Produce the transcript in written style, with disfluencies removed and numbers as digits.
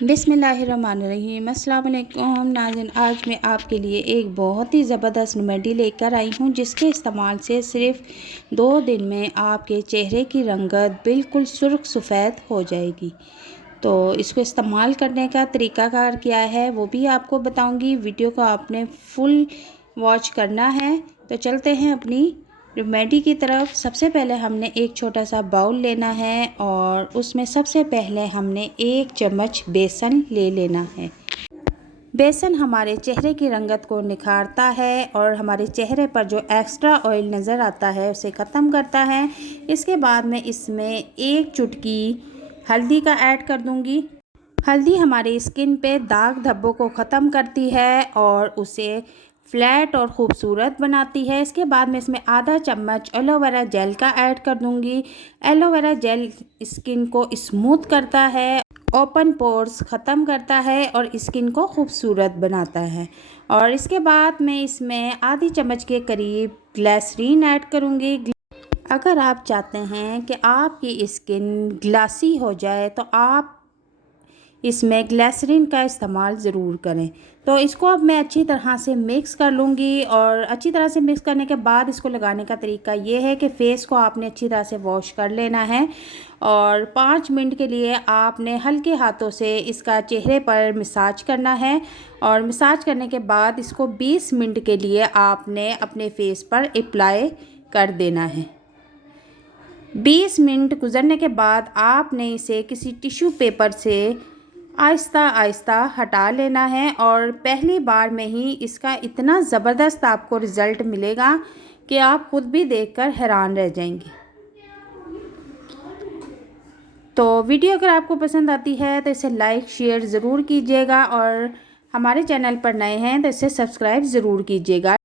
बिस्मिल्लाहिर्रहमानिर्रहीम। अस्सलाम वालेकुम नाज़रीन, आज मैं आपके लिए एक बहुत ही ज़बरदस्त रेमेडी लेकर आई हूँ जिसके इस्तेमाल से सिर्फ़ 2 दिन में आपके चेहरे की रंगत बिल्कुल सुर्ख सफ़ेद हो जाएगी। तो इसको इस्तेमाल करने का तरीक़ाकार क्या है वो भी आपको बताऊँगी। वीडियो को आपने फुल वॉच करना है। तो चलते हैं अपनी रेमेडी की तरफ। सबसे पहले हमने एक छोटा सा बाउल लेना है और उसमें सबसे पहले हमने 1 चम्मच बेसन ले लेना है। बेसन हमारे चेहरे की रंगत को निखारता है और हमारे चेहरे पर जो एक्स्ट्रा ऑयल नज़र आता है उसे ख़त्म करता है। इसके बाद मैं इसमें 1 चुटकी हल्दी का ऐड कर दूंगी। हल्दी हमारी स्किन पे दाग धब्बों को ख़त्म करती है और उसे फ्लैट और ख़ूबसूरत बनाती है। इसके बाद मैं इसमें आधा चम्मच एलोवेरा जेल का ऐड कर दूंगी। एलोवेरा जेल स्किन को स्मूथ करता है, ओपन पोर्स ख़त्म करता है और स्किन को खूबसूरत बनाता है। और इसके बाद मैं इसमें आधी चम्मच के करीब ग्लिसरीन ऐड करूँगी। अगर आप चाहते हैं कि आपकी स्किन ग्लासी हो जाए तो आप इसमें ग्लिसरीन का इस्तेमाल ज़रूर करें। तो इसको अब मैं अच्छी तरह से मिक्स कर लूँगी और अच्छी तरह से मिक्स करने के बाद इसको लगाने का तरीका ये है कि फ़ेस को आपने अच्छी तरह से वॉश कर लेना है और 5 मिनट के लिए आपने हल्के हाथों से इसका चेहरे पर मसाज करना है। और मसाज करने के बाद इसको 20 मिनट के लिए आपने अपने फेस पर अप्लाई कर देना है। 20 मिनट गुजरने के बाद आपने इसे किसी टिश्यू पेपर से आहिस्ता आहिस्ता हटा लेना है और पहली बार में ही इसका इतना ज़बरदस्त आपको रिज़ल्ट मिलेगा कि आप खुद भी देखकर हैरान रह जाएंगे। तो वीडियो अगर आपको पसंद आती है तो इसे लाइक शेयर ज़रूर कीजिएगा और हमारे चैनल पर नए हैं तो इसे सब्सक्राइब ज़रूर कीजिएगा।